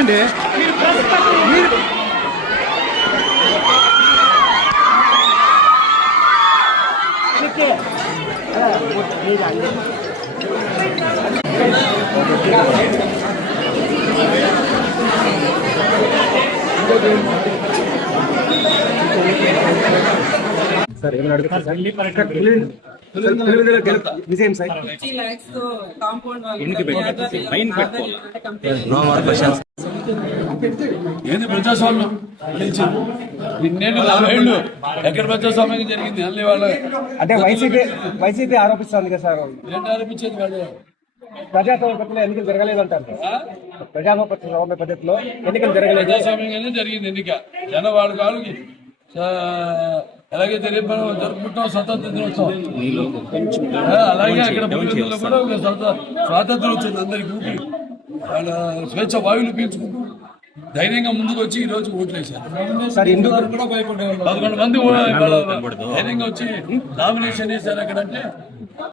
పక్కనండి మీరు ప్రెస్ పక్కన మీరు ఓకే సార్ ఏమైనా అడుగుతారు సార్ ఇక్కడ పులివెందు- సార్, పులివెందుల గెలుపు విజయం సార్ ఫిఫ్టీ ల్యాక్స్ తో కాంపౌండ్ ఏంది ప్రజాస్వామ్యం? గెలిచింది ఇన్నేళ్ళు నలభై ఏళ్ళు. ఎక్కడ ప్రజాస్వామ్యం జరిగింది? అన్ని వాళ్ళు అంటే వైసీపీ వైసీపీ ఆరోపిస్తుంది కదా సార్? ఏంటి ఆరోపించేది వాళ్ళు? ప్రజాస్వామ్య పద్ధతిలో ఎన్నికలు జరగలేదు అంటారు సార్ ప్రజాస్వామ్య పద్ధతిలో ఎన్నికలు జరగలేదు. ప్రజాస్వామ్యంగానే జరిగింది ఎన్నిక. జన వాళ్ళ కాళ్ళకి ఎలాగైతే రేపు మనం జరుపుకుంటాం స్వతంత్ర దినోత్సవం. అలాగే అక్కడ కూడా స్వాతంత్రం వచ్చింది అందరికి వాళ్ళ స్వేచ్ఛ వాయువులు పీల్చుకుంటూ. ధైర్యంగా ముందుకు వచ్చి ఈ రోజు ఓట్లేశారు పదకొండు మంది ధైర్యంగా వచ్చి నామినేషన్ వేశారు అక్కడంటే